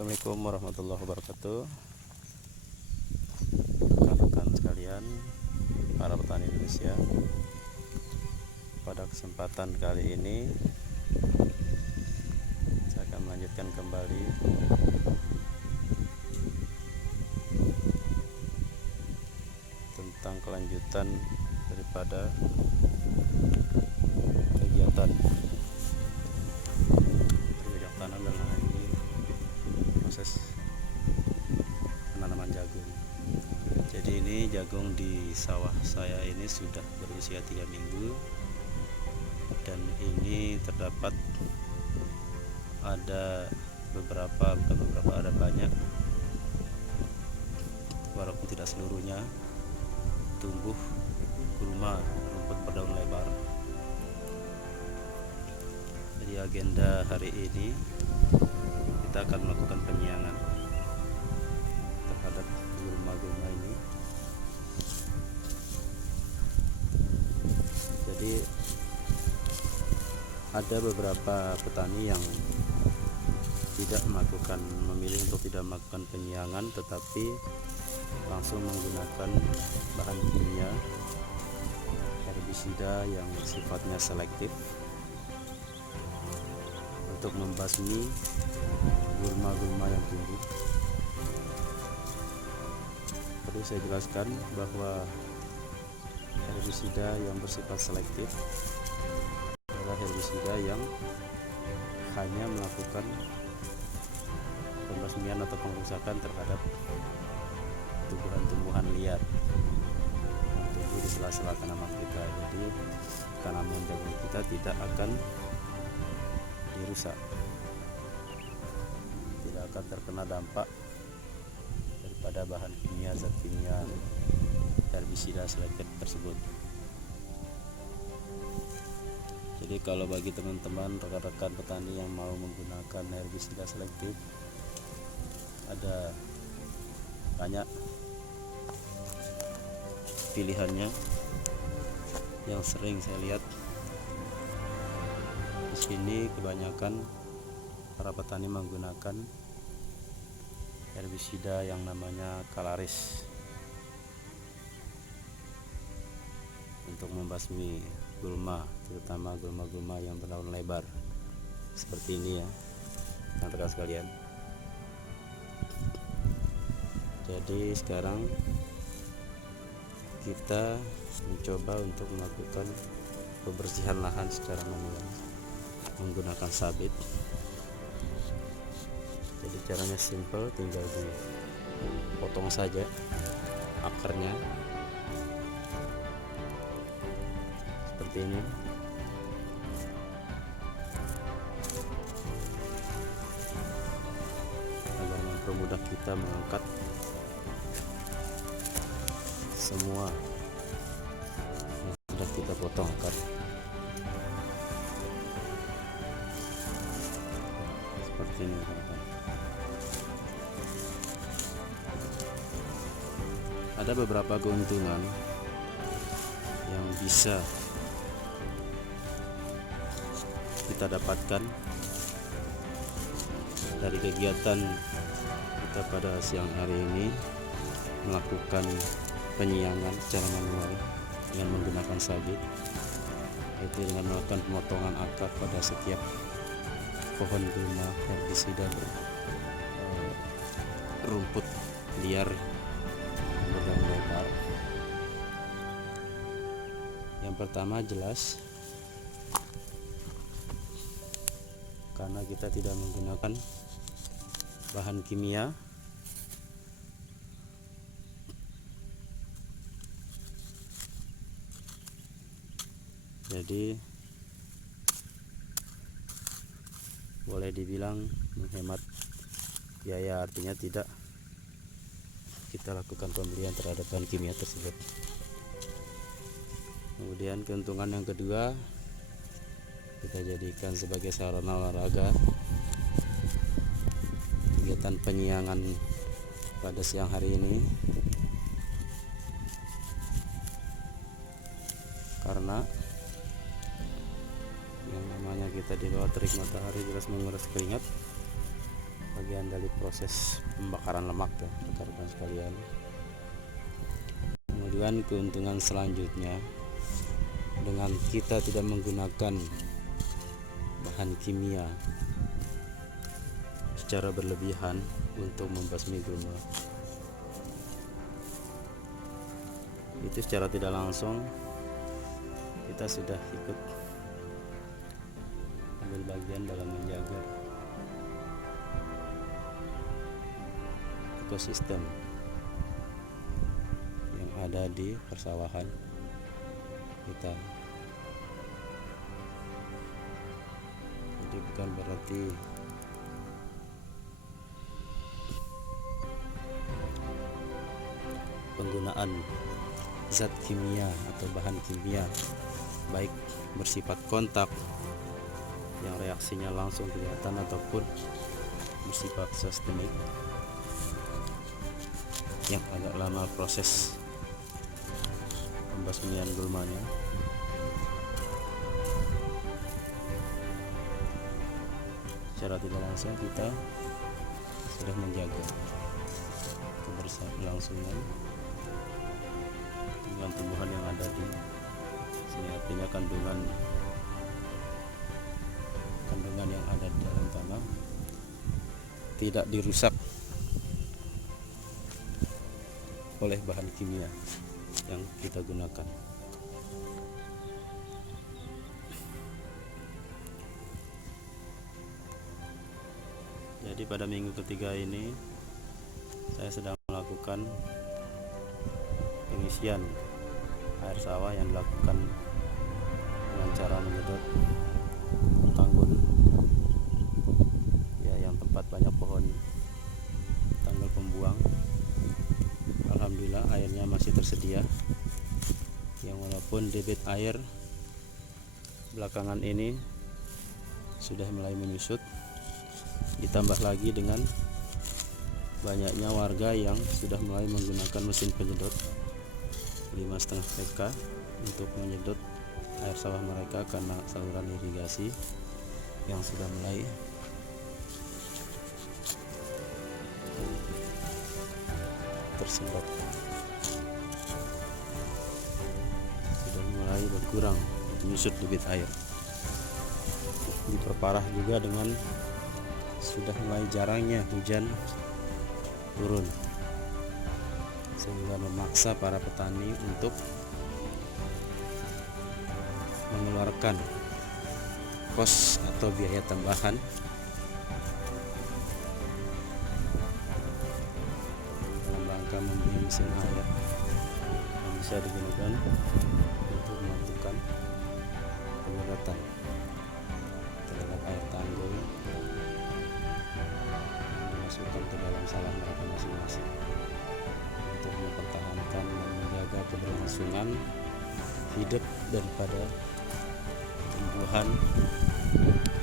Assalamualaikum warahmatullahi wabarakatuh. Rekan-rekan sekalian, para petani Indonesia, pada kesempatan kali ini saya akan melanjutkan kembali tentang kelanjutan daripada kegiatan bercocok tanam dalam hal ini proses penanaman jagung. Jadi ini jagung di sawah saya ini sudah berusia 3 minggu, dan ini terdapat ada ada banyak, walaupun tidak seluruhnya, tumbuh kurma rumput berdaun lebar. Jadi agenda hari ini kita akan melakukan penyiangan terhadap gulma-gulma ini. Jadi ada beberapa petani yang memilih untuk tidak melakukan penyiangan, tetapi langsung menggunakan bahan kimia herbisida yang sifatnya selektif untuk membasmi gulma-gulma yang tumbuh. Perlu saya jelaskan bahwa herbisida yang bersifat selektif adalah herbisida yang hanya melakukan pembasmian atau pengrusakan terhadap tumbuhan-tumbuhan liar yang tumbuh di sela-sela tanaman kita. Jadi tanaman jagung kita tidak akan dirusak, tidak akan terkena dampak daripada bahan kimia, zat kimia herbisida selektif tersebut. Jadi kalau bagi teman-teman rekan-rekan petani yang mau menggunakan herbisida selektif, ada banyak pilihannya. Yang sering saya lihat di sini, kebanyakan para petani menggunakan herbisida yang namanya Kalaris untuk membasmi gulma, terutama gulma-gulma yang berdaun lebar seperti ini ya, rekan-rekan sekalian. Jadi sekarang kita mencoba untuk melakukan pembersihan lahan secara manual menggunakan sabit. Jadi caranya simple, tinggal dipotong saja akarnya seperti ini. Agar mempermudah kita mengangkat semua yang sudah kita potong akar. Seperti ini, teman-teman. Ada beberapa keuntungan yang bisa kita dapatkan dari kegiatan kita pada siang hari ini melakukan penyiangan secara manual dengan menggunakan sabit, yaitu dengan melakukan pemotongan akar pada setiap pohon gulma herbisida rumput liar berdaun lebar. Yang pertama, jelas karena kita tidak menggunakan bahan kimia, jadi boleh dibilang menghemat biaya, artinya tidak kita lakukan pembelian terhadap bahan kimia tersebut. Kemudian keuntungan yang kedua, kita jadikan sebagai sarana olahraga kegiatan penyiangan pada siang hari ini, karena yang namanya kita di bawah terik matahari jelas menguras keringat. bagian dari proses pembakaran lemak tuh rekan-rekan sekalian. Kemudian keuntungan selanjutnya, dengan kita tidak menggunakan bahan kimia secara berlebihan untuk membasmi gulma, itu secara tidak langsung kita sudah ikut ambil bagian dalam menjaga ekosistem yang ada di persawahan kita. Jadi bukan berarti penggunaan zat kimia atau bahan kimia baik bersifat kontak yang reaksinya langsung kelihatan ataupun bersifat sistemik yang agak lama proses pembasmian gulmanya, secara tidak langsung kita sudah menjaga keberlangsungan tumbuhan yang ada di sini. Artinya kandungan yang ada di dalam tanah tidak dirusak oleh bahan kimia yang kita gunakan. Jadi pada minggu ketiga ini saya sedang melakukan pengisian air sawah yang dilakukan dengan cara menyedot tanggul ya, yang tempat banyak pohon, tanggul pembuang. Alhamdulillah airnya masih tersedia, yang walaupun debit air belakangan ini sudah mulai menyusut, ditambah lagi dengan banyaknya warga yang sudah mulai menggunakan mesin penyedot 5,5 PK untuk menyedot air sawah mereka karena saluran irigasi yang sudah mulai tersendat, sudah mulai berkurang menyusut debit air. Diperparah juga dengan sudah mulai jarangnya hujan turun, sehingga memaksa para petani untuk mengeluarkan kos atau biaya tambahan dalam rangka membeli mesin air yang bisa digunakan untuk melakukan penyedotan terhadap air tanggul yang dimasukkan ke dalam sawah mereka masing-masing untuk mempertahankan dan menjaga keberlangsungan hidup daripada tumbuhan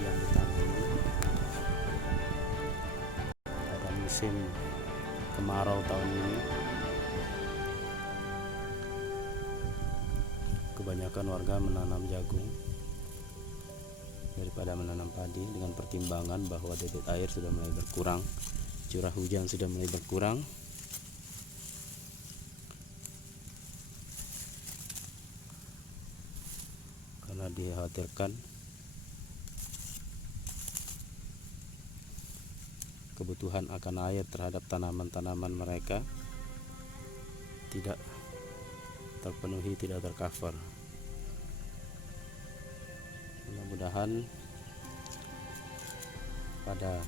yang ditangani pada musim kemarau tahun ini. Kebanyakan warga menanam jagung daripada menanam padi, dengan pertimbangan bahwa debit air sudah mulai berkurang, curah hujan sudah mulai berkurang. Karena dikhawatirkan kebutuhan akan air terhadap tanaman-tanaman mereka tidak terpenuhi, tidak tercover. Mudah-mudahan pada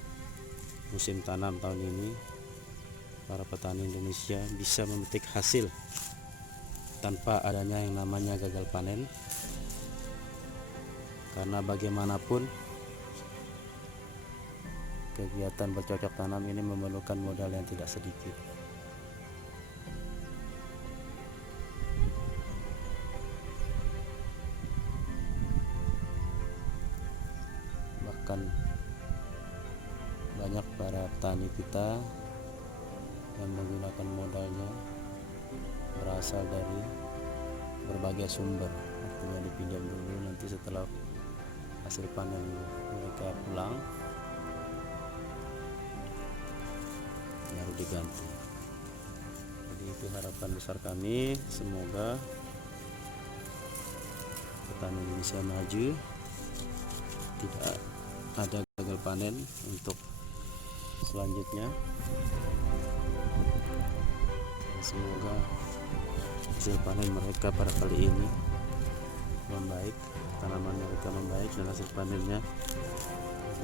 musim tanam tahun ini para petani Indonesia bisa memetik hasil tanpa adanya yang namanya gagal panen, karena bagaimanapun kegiatan bercocok tanam ini memerlukan modal yang tidak sedikit. Bahkan banyak para petani kita yang menggunakan modalnya berasal dari berbagai sumber, artinya dipinjam dulu, nanti setelah hasil panen mereka pulang diganti. Jadi itu harapan besar kami, semoga petani Indonesia maju, tidak ada gagal panen untuk selanjutnya, dan semoga hasil panen mereka pada kali ini membaik, tanaman mereka membaik dan hasil panennya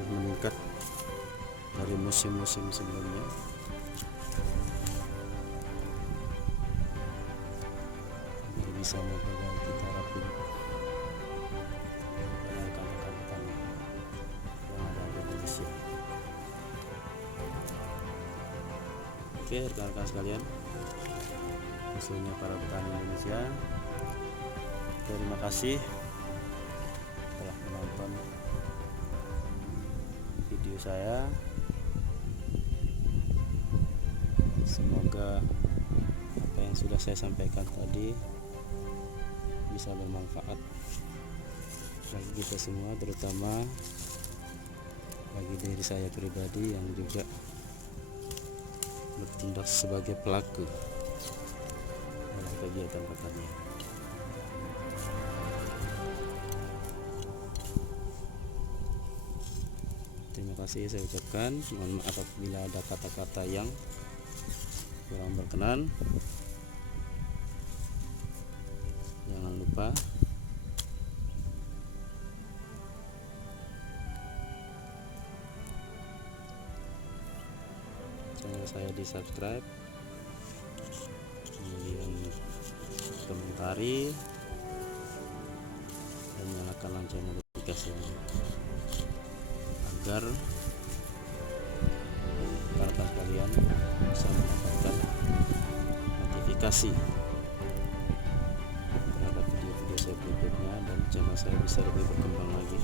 lebih meningkat dari musim-musim sebelumnya. Ini bisa memperbaiki terapi rekan-rekan petani yang ada di Indonesia. Oke, rekan-rekan sekalian, khususnya para petani Indonesia, terima kasih telah menonton video saya. Semoga apa yang sudah saya sampaikan tadi bisa bermanfaat bagi kita semua, terutama bagi diri saya pribadi yang juga bertindak sebagai pelaku dalam kegiatan pertanian. Terima kasih saya ucapkan. Mohon maaf apabila ada kata-kata yang kurang berkenan. Jangan lupa channel saya di subscribe, kemudian komentari, dan nyalakan lonceng notifikasinya agar rekan-rekan sekalian bisa mendapatkan notifikasi terhadap video-video saya berikutnya, dan channel saya bisa lebih berkembang lagi.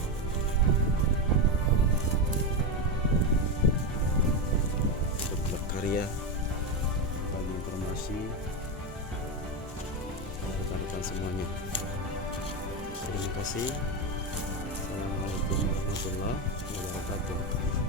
Untuk berkarya bagi informasi rekan-rekan semuanya. Terima kasih. Assalamualaikum warahmatullahi wabarakatuh.